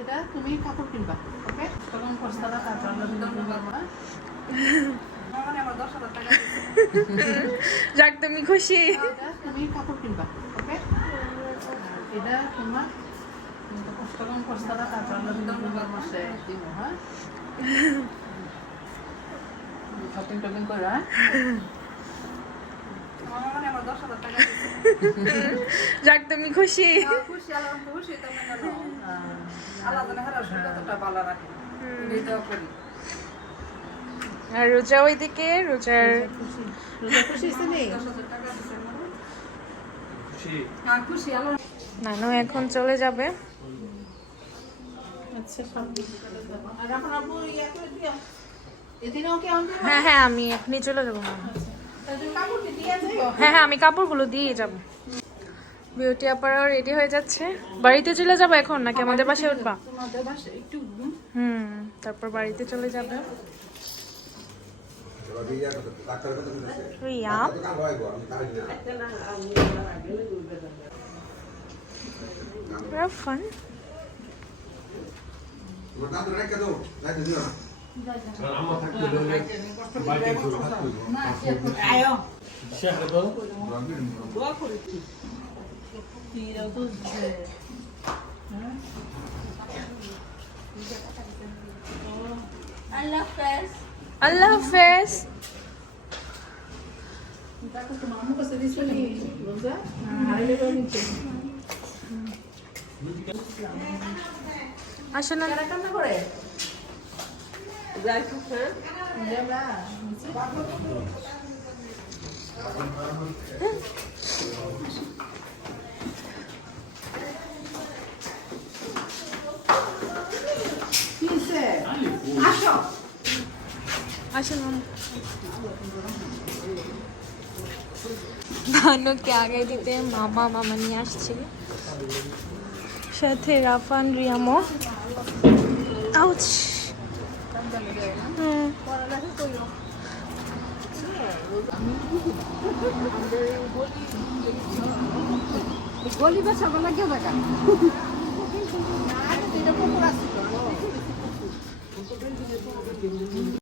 এটা তুমি কাপড় কিনবা ওকে তখন মানে যাক তুমি খুশি। তুমি কাপড় কিনবা ওকে এটা তোমার মাসে দিব হ্যাঁ? শপিং টপিং করে হ্যাঁ? মানে যাক তুমি খুশি। খুশি খুশি আর রোজা ওইদিকে রোজার। হ্যাঁ নানু এখন চলে যাবে। আচ্ছা ইয়া হ্যাঁ হ্যাঁ আমি এখনই চলে যাব। যাইও? হ্যাঁ হ্যাঁ আমি কাপড়গুলো দিয়ে যাব। বিউটি আপারাও রেডি হয়ে যাচ্ছে। বাড়িতে চলে যাব এখন নাকি আমাদের বাসায় উঠবা? হুম তারপর বাড়িতে চলে যাবে। রাফান আল্লাহ হাফেজ আম্মু কাছে দিছো নি কান্না করে যাই হ্যাঁ আসলে নানুকে আগে দিতে মামা মামা নিয়ে আসছে। সাথে রাফান রিয়ামও। আউচ। হুম। গলি বেসা বলা গেছে